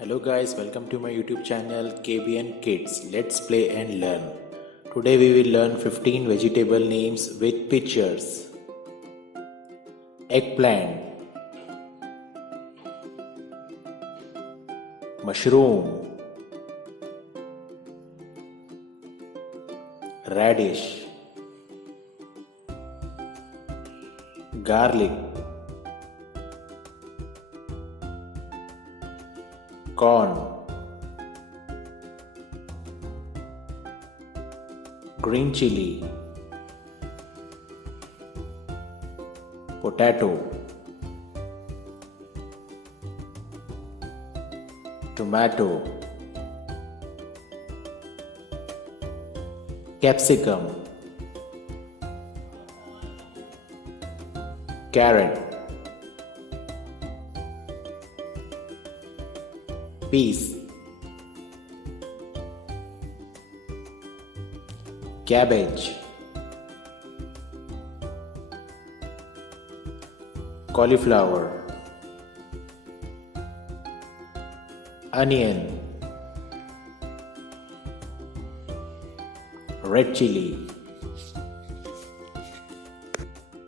Hello guys, welcome to my YouTube channel KBN Kids. Let's play and learn. Today we will learn 15 vegetable names with pictures. Eggplant, mushroom, radish, garlic, corn, green chili, potato, tomato, capsicum, carrot, peas, cabbage, cauliflower, onion, red chili,